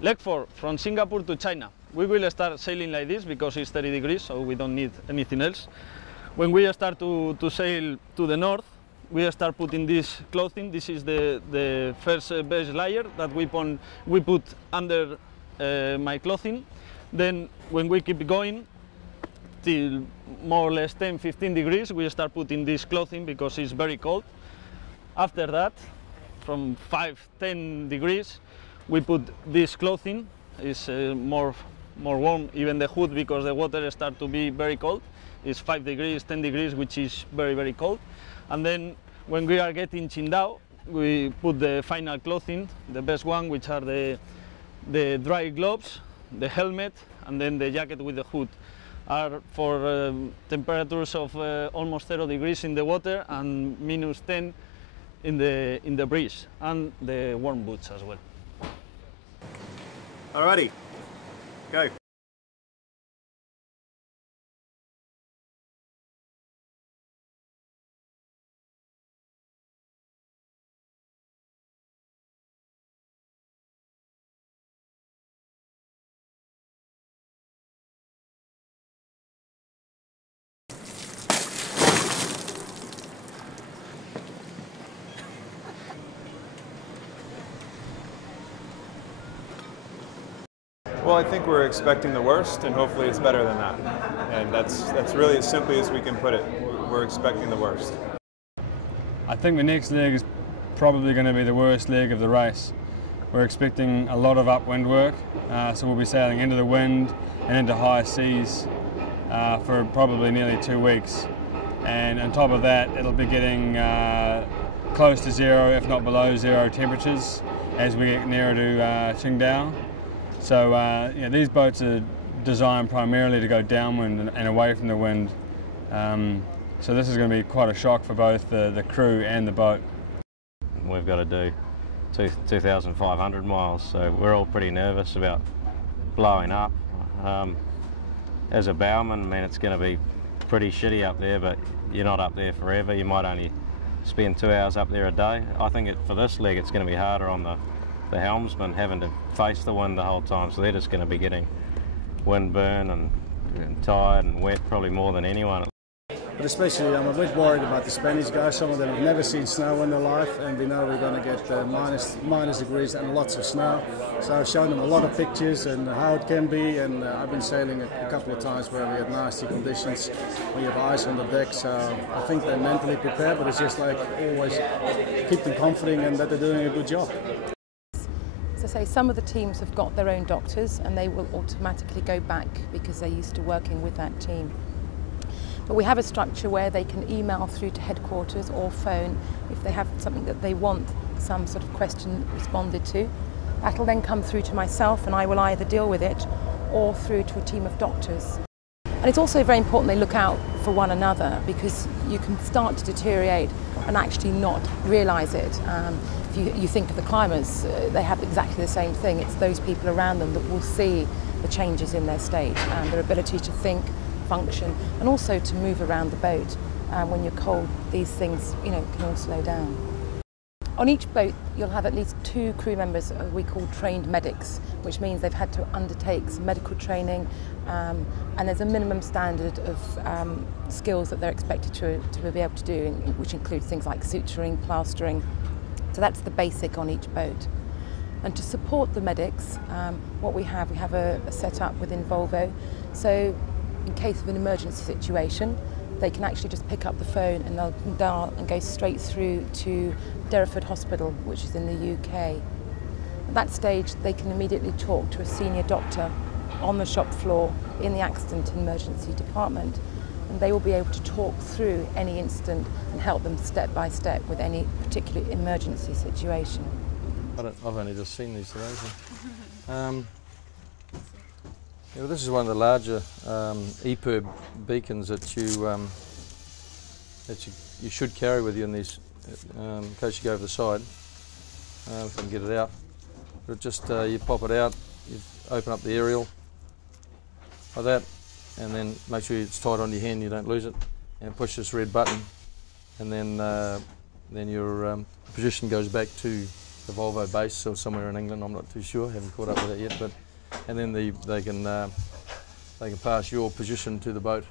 leg 4, from Singapore to China. We will start sailing like this because it's 30 degrees, so we don't need anything else. When we start to sail to the north, we start putting this clothing. This is the first base layer that we put under my clothing. Then when we keep going till more or less 10-15 degrees, we start putting this clothing because it's very cold. After that, from 5-10 degrees, we put this clothing. It's more warm, even the hood, because the water starts to be very cold. It's 5 degrees, 10 degrees, which is very, very cold. And then when we are getting Qingdao, we put the final clothing, the best one, which are the dry gloves, the helmet, and then the jacket with the hood. Are for temperatures of almost 0 degrees in the water and -10 in the breeze, and the warm boots as well. Alrighty, go. Well, I think we're expecting the worst, and hopefully it's better than that. And that's really as simply as we can put it. We're expecting the worst. I think the next leg is probably going to be the worst leg of the race. We're expecting a lot of upwind work, so we'll be sailing into the wind and into high seas for probably nearly 2 weeks. And on top of that, it'll be getting close to 0, if not below 0 temperatures as we get nearer to Qingdao. So yeah, these boats are designed primarily to go downwind and away from the wind. So this is going to be quite a shock for both the crew and the boat. We've got to do 2,500 miles, so we're all pretty nervous about blowing up. As a bowman, I mean, it's going to be pretty shitty up there, but you're not up there forever. You might only spend 2 hours up there a day. I think for this leg it's going to be harder on the helmsman, having to face the wind the whole time, so they're just going to be getting windburn and tired and wet probably more than anyone. But especially I'm a bit worried about the Spanish guys. Some of them have never seen snow in their life, and we know we're going to get minus degrees and lots of snow. So I've shown them a lot of pictures and how it can be, and I've been sailing a couple of times where we had nasty conditions. We have ice on the deck, so I think they're mentally prepared, but it's just like always keep them confident and that they're doing a good job. As I say, some of the teams have got their own doctors and they will automatically go back because they're used to working with that team. But we have a structure where they can email through to headquarters or phone if they have something that they want some sort of question responded to. That'll then come through to myself and I will either deal with it or through to a team of doctors. And it's also very important they look out for one another, because you can start to deteriorate and actually not realise it. If you think of the climbers, they have exactly the same thing. It's those people around them that will see the changes in their state and their ability to think, function, and also to move around the boat. When you're cold, these things, can all slow down. On each boat, you'll have at least 2 crew members we call trained medics, which means they've had to undertake some medical training, and there's a minimum standard of skills that they're expected to be able to do, which includes things like suturing, plastering. So that's the basic on each boat. And to support the medics, what we have a setup within Volvo. So in case of an emergency situation, they can actually just pick up the phone and they'll dial and go straight through to Derriford Hospital, which is in the UK. At that stage, they can immediately talk to a senior doctor on the shop floor in the accident and emergency department, and they will be able to talk through any incident and help them step by step with any particular emergency situation. I've only just seen these today. Yeah, well, this is one of the larger EPIRB beacons that you should carry with you in these, in case you go over the side. If I can get it out. But just you pop it out, you open up the aerial like that, and then make sure it's tight on your hand, you don't lose it, and push this red button, and then your position goes back to the Volvo base or somewhere in England. I'm not too sure. Haven't caught up with it yet. But and then they can pass your position to the boat.